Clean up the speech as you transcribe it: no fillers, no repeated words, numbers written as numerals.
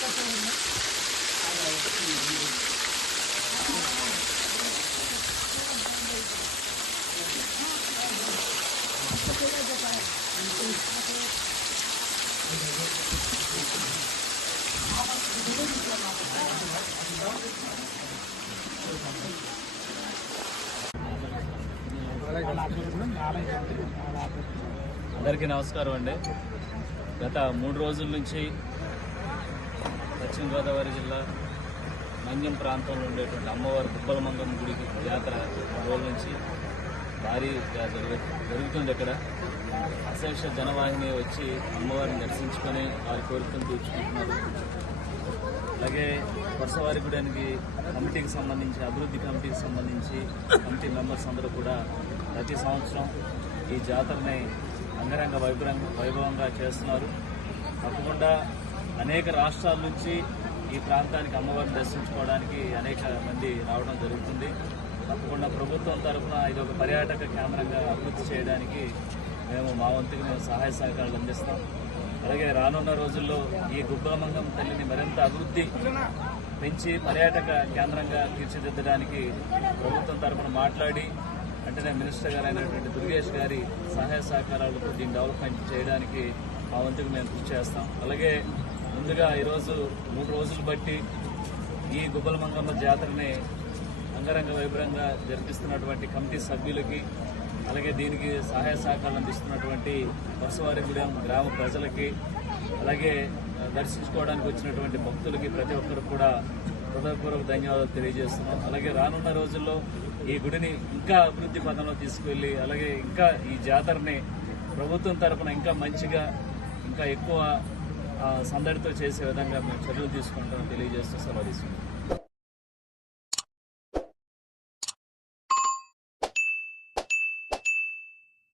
అందరికీ నమస్కారం అండి. గత 3 రోజుల నుంచి పశ్చిమ గోదావరి జిల్లా మన్యం ప్రాంతంలో ఉండేటువంటి అమ్మవారి గుబ్బలమంగమ్మ గుడికి జాతర 3 రోజుల నుంచి భారీగా జరుగుతుంది. ఇక్కడ అశేష జనవాహిని వచ్చి అమ్మవారిని దర్శించుకొని వారి కోరికను తీర్చుకుంటున్నారు. అలాగే వరుసవారి గుడానికి కమిటీకి సంబంధించి అభివృద్ధి కమిటీకి సంబంధించి కమిటీ మెంబర్స్ అందరూ కూడా ప్రతి సంవత్సరం ఈ జాతరని అంగరంగ వైభవంగా చేస్తున్నారు. తప్పకుండా అనేక రాష్ట్రాల నుంచి ఈ ప్రాంతానికి అమ్మవారిని దర్శించుకోవడానికి అనేక మంది రావడం జరుగుతుంది. తప్పకుండా ప్రభుత్వం తరఫున ఇది ఒక పర్యాటక కేంద్రంగా అభివృద్ధి చేయడానికి మేము మా వంతుకు మేము సహాయ సహకారాలు అందిస్తాం. అలాగే రానున్న రోజుల్లో ఈ గుబ్బలమంగమ్మ తల్లిని మరింత అభివృద్ధి పెంచి పర్యాటక కేంద్రంగా తీర్చిదిద్దడానికి ప్రభుత్వం తరఫున మాట్లాడి వెంటనే మినిస్టర్ గారు అయినటువంటి దుర్గేష్ గారి సహాయ సహకారాలతో దీన్ని డెవలప్మెంట్ చేయడానికి మా వంతుకు మేము కృషి చేస్తాం. అలాగే ముందుగా ఈరోజు 3 రోజులు బట్టి ఈ గుబ్బలమంగమ్మ జాతరని అంగరంగ వైభవంగా జరిపిస్తున్నటువంటి కమిటీ సభ్యులకి, అలాగే దీనికి సహాయ సహకారాలు అందిస్తున్నటువంటి వరుసవారిగూడెం గ్రామ ప్రజలకి, అలాగే దర్శించుకోవడానికి వచ్చినటువంటి భక్తులకి ప్రతి ఒక్కరికి కూడా హృదయపూర్వక ధన్యవాదాలు తెలియజేస్తున్నాం. అలాగే రానున్న రోజుల్లో ఈ గుడిని ఇంకా అభివృద్ధి పథంలో తీసుకువెళ్ళి, అలాగే ఇంకా ఈ జాతరని ప్రభుత్వం తరఫున ఇంకా మంచిగా ఇంకా ఎక్కువ సందడితో చేసే విధంగా మేము చర్యలు తీసుకుంటామని తెలియజేస్తూ సెలవు తీసుకుంటాం.